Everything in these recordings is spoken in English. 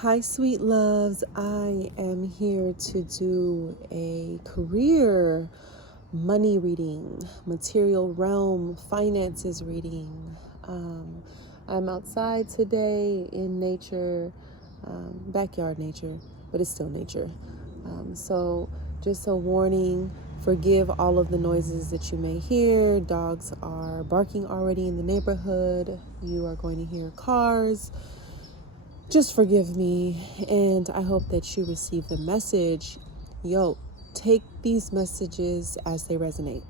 Hi, sweet loves. I am here to do a career money reading, material realm finances reading. I'm outside today in nature, backyard nature, but it's still nature. So, just a warning, forgive all of the noises that you may hear. Dogs are barking already in the neighborhood. You are going to hear cars. Just forgive me, and I hope that you receive the message. Take these messages as they resonate.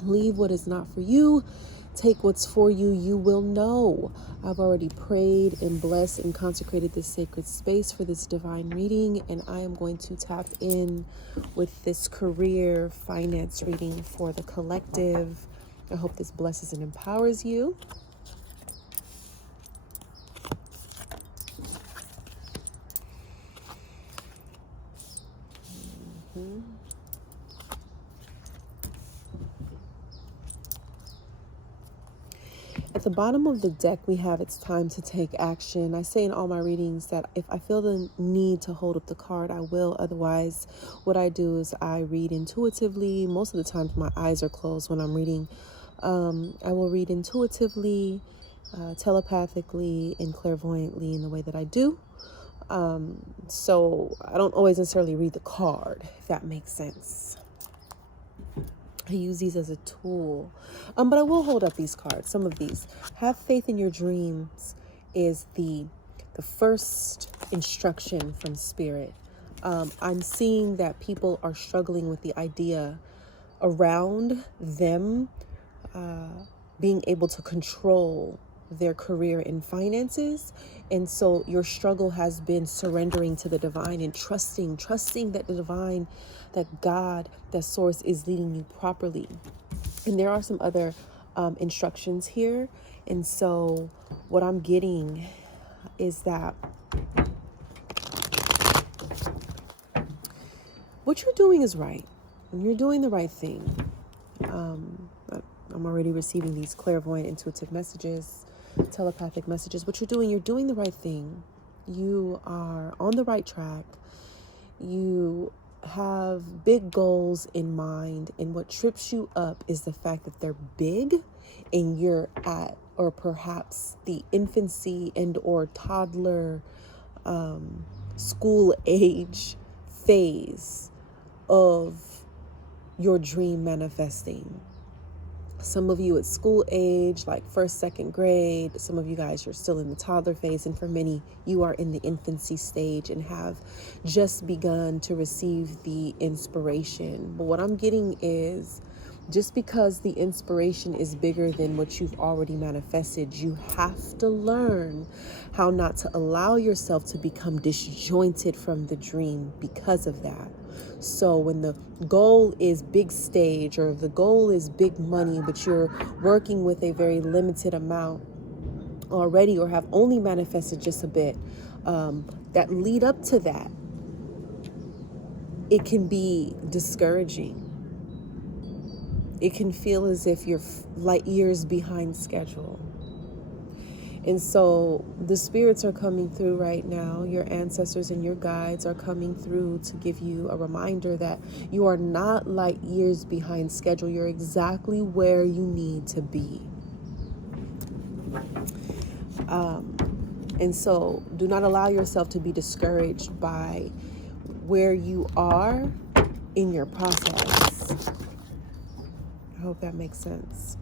Leave what is not for you. Take what's for you. You will know. I've already prayed and blessed and consecrated this sacred space for this divine reading, and I am going to tap in with this career finance reading for the collective. I hope this blesses and empowers you. At the bottom of the deck, we have it's time to take action. I say in all my readings that if I feel the need to hold up the card, I will. Otherwise, what I do is I read intuitively. Most of the times my eyes are closed when I'm reading. I will read intuitively, telepathically, and clairvoyantly in the way that I do. So I don't always necessarily read the card, if that makes sense. I use these as a tool. But I will hold up these cards, some of these. Have faith in your dreams is the first instruction from Spirit. I'm seeing that people are struggling with the idea around them being able to control their career and finances. And so your struggle has been surrendering to the divine and trusting that the divine, that God, that source is leading you properly. And there are some other instructions here. And so what I'm getting is that what you're doing is right. And you're doing the right thing. I'm already receiving these clairvoyant, intuitive messages, telepathic messages. What you're doing the right thing. You are on the right track. You have big goals in mind. And what trips you up is the fact that they're big and you're at, or perhaps the infancy and or toddler school age phase of your dream manifesting. Some of you at school age, like first, second grade. Some of you guys are still in the toddler phase. And for many, you are in the infancy stage and have just begun to receive the inspiration. But what I'm getting is just because the inspiration is bigger than what you've already manifested, you have to learn how not to allow yourself to become disjointed from the dream because of that. So when the goal is big stage or the goal is big money, but you're working with a very limited amount already or have only manifested just a bit, that lead up to that, it can be discouraging. It can feel as if you're light years behind schedule. And so the spirits are coming through right now. Your ancestors and your guides are coming through to give you a reminder that you are not light years behind schedule. You're exactly where you need to be. And so do not allow yourself to be discouraged by where you are in your process. I hope that makes sense.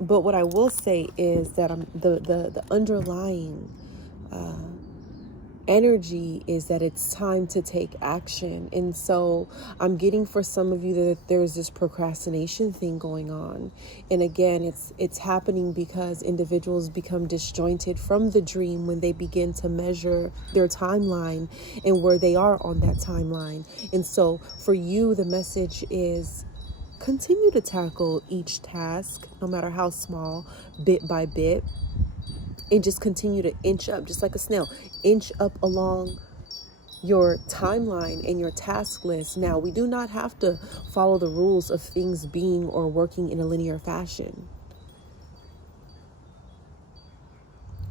But what I will say is that the underlying energy is that it's time to take action. And so I'm getting for some of you that there's this procrastination thing going on. And again, it's happening because individuals become disjointed from the dream when they begin to measure their timeline and where they are on that timeline. And so for you, the message is continue to tackle each task, no matter how small, bit by bit, and just continue to inch up, just like a snail, inch up along your timeline and your task list. Now, we do not have to follow the rules of things being or working in a linear fashion.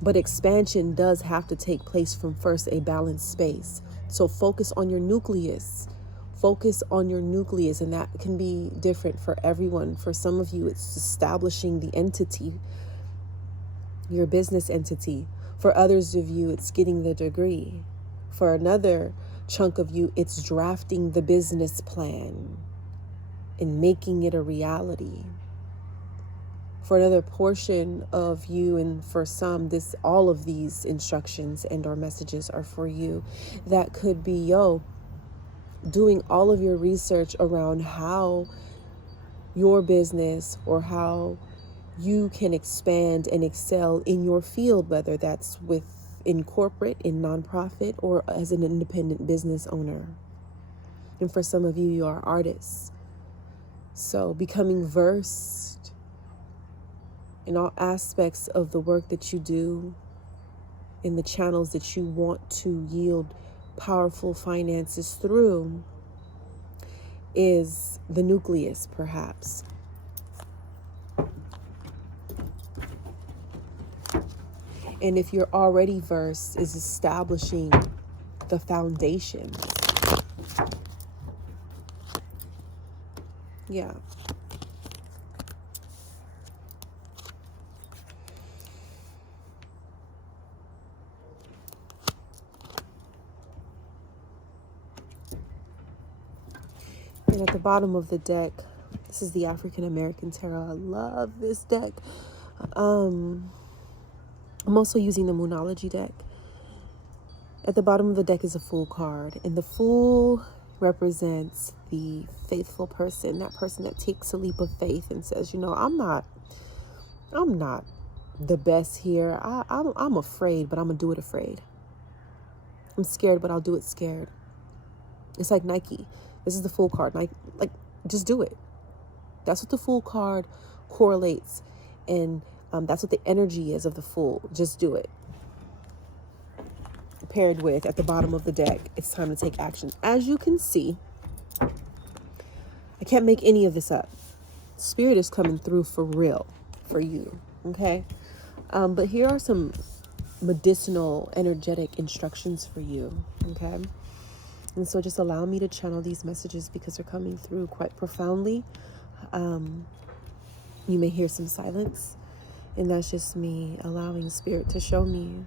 But expansion does have to take place from first a balanced space. So focus on your nucleus. Focus on your nucleus, and that can be different for everyone. For some of you, it's establishing the entity, your business entity. For others of you, it's getting the degree. For another chunk of you, it's drafting the business plan and making it a reality. For another portion of you, and for some, all of these instructions and or messages are for you. That could be, doing all of your research around how your business or how you can expand and excel in your field, whether that's in corporate, in nonprofit, or as an independent business owner. And for some of you, you are artists. So becoming versed in all aspects of the work that you do, in the channels that you want to yield powerful finances through, is the nucleus, perhaps. And if you're already versed, is establishing the foundation. Yeah. And at the bottom of the deck, this is the African American Tarot. I love this deck. I'm also using the Moonology deck. At the bottom of the deck is a Fool card, and the Fool represents the faithful person, that person that takes a leap of faith and says, I'm not the best here. I'm afraid, but I'm gonna do it afraid. I'm scared, but I'll do it scared. It's like Nike. This is the Fool card. Like, just do it. That's what the Fool card correlates, and that's what the energy is of the Fool. Just do it. Paired with, at the bottom of the deck, it's time to take action. As you can see, I can't make any of this up. Spirit is coming through for real for you, okay? But here are some medicinal, energetic instructions for you, okay? And so just allow me to channel these messages because they're coming through quite profoundly. You may hear some silence, and that's just me allowing Spirit to show me.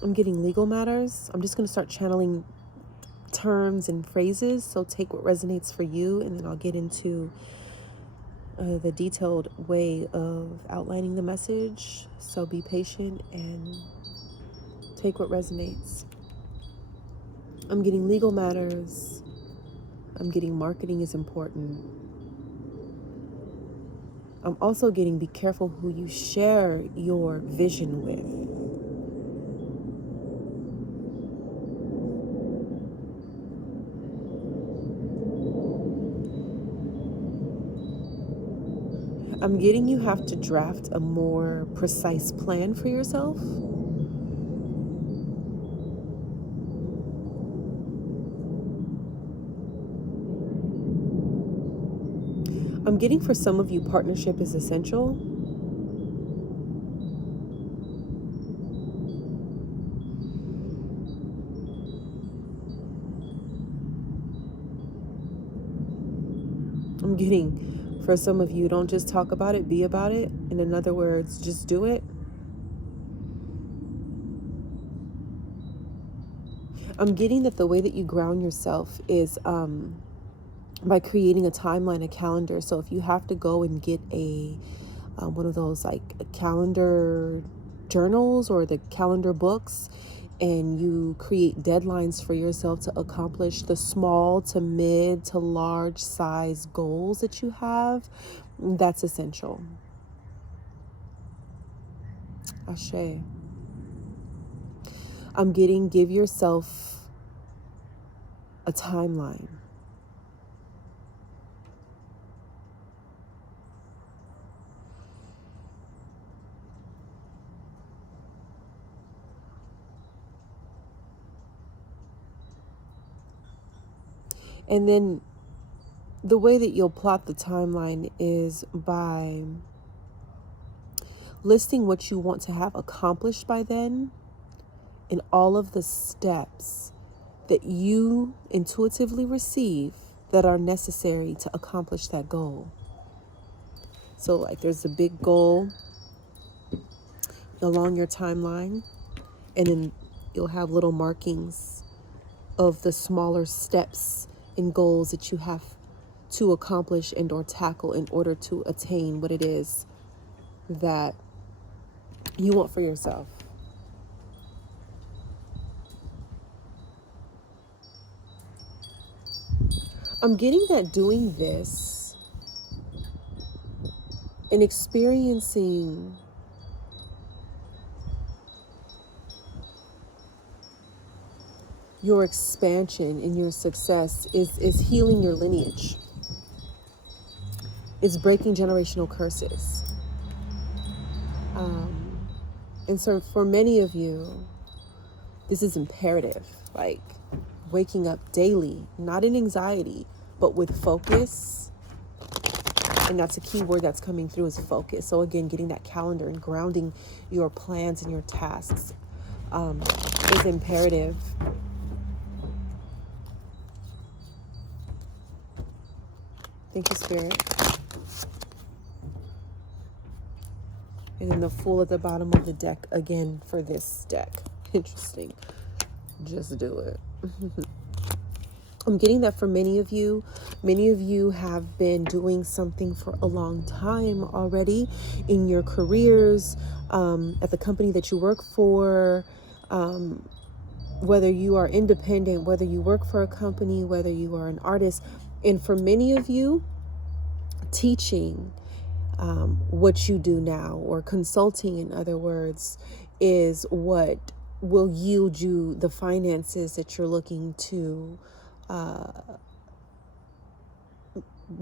I'm getting legal matters. I'm just going to start channeling terms and phrases. So take what resonates for you, and then I'll get into the detailed way of outlining the message. So be patient and take what resonates. I'm getting legal matters. I'm getting marketing is important. I'm also getting be careful who you share your vision with. I'm getting you have to draft a more precise plan for yourself. I'm getting for some of you, partnership is essential. I'm getting for some of you, don't just talk about it, be about it. And in other words, just do it. I'm getting that the way that you ground yourself is by creating a timeline, a calendar. So if you have to go and get one of those like calendar journals or the calendar books, and you create deadlines for yourself to accomplish the small to mid to large size goals that you have, that's essential. Ashe. I'm getting, give yourself a timeline. And then the way that you'll plot the timeline is by listing what you want to have accomplished by then and all of the steps that you intuitively receive that are necessary to accomplish that goal. So like there's a big goal along your timeline, and then you'll have little markings of the smaller steps and goals that you have to accomplish and or tackle in order to attain what it is that you want for yourself. I'm getting that doing this and experiencing your expansion and your success is healing your lineage. It's breaking generational curses. And so for many of you, this is imperative, like waking up daily, not in anxiety, but with focus. And that's a key word that's coming through is focus. So again, getting that calendar and grounding your plans and your tasks is imperative. Thank you, Spirit. And then the Fool at the bottom of the deck again for this deck. Interesting. Just do it. I'm getting that for many of you have been doing something for a long time already in your careers, at the company that you work for, whether you are independent, whether you work for a company, whether you are an artist. And for many of you, teaching what you do now, or consulting, in other words, is what will yield you the finances that you're looking to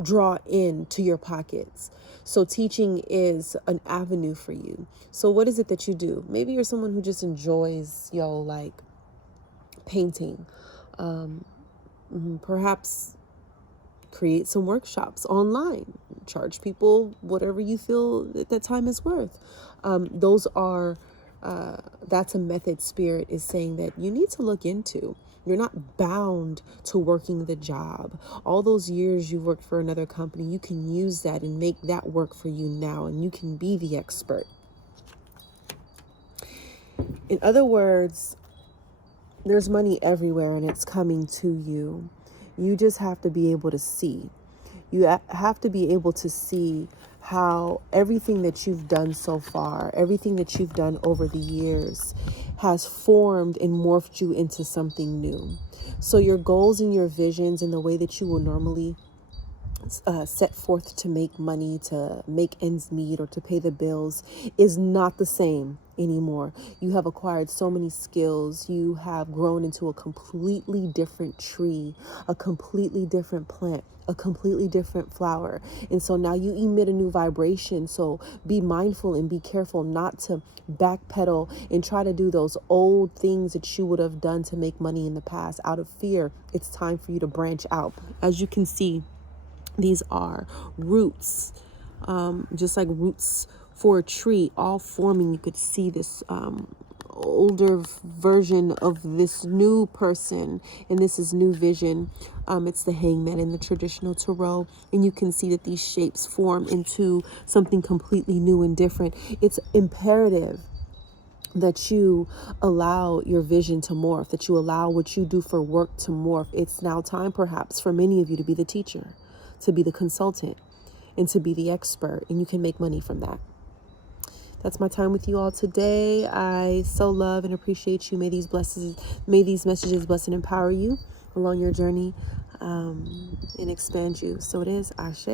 draw into your pockets. So teaching is an avenue for you. So what is it that you do? Maybe you're someone who just enjoys, like painting. Perhaps create some workshops online, charge people whatever you feel that time is worth. Those are, that's a method Spirit is saying that you need to look into. You're not bound to working the job. All those years you worked for another company, you can use that and make that work for you now, and you can be the expert. In other words, there's money everywhere and it's coming to you. You just have to be able to see. You have to be able to see how everything that you've done so far, everything that you've done over the years has formed and morphed you into something new. So your goals and your visions and the way that you will normally set forth to make money, to make ends meet, or to pay the bills is not the same anymore. You have acquired so many skills. You have grown into a completely different tree, a completely different plant, a completely different flower. And so now you emit a new vibration. So be mindful and be careful not to backpedal and try to do those old things that you would have done to make money in the past out of fear. It's time for you to branch out. As you can see, these are roots, just like roots for a tree, all forming. You could see this older version of this new person, and this is new vision. It's the Hangman in the traditional tarot, and you can see that these shapes form into something completely new and different. It's imperative that you allow your vision to morph, that you allow what you do for work to morph. It's now time, perhaps, for many of you to be the teacher, to be the consultant, and to be the expert, and you can make money from that. That's my time with you all today. I so love and appreciate you. May these messages bless and empower you along your journey, and expand you. So it is. Ashe.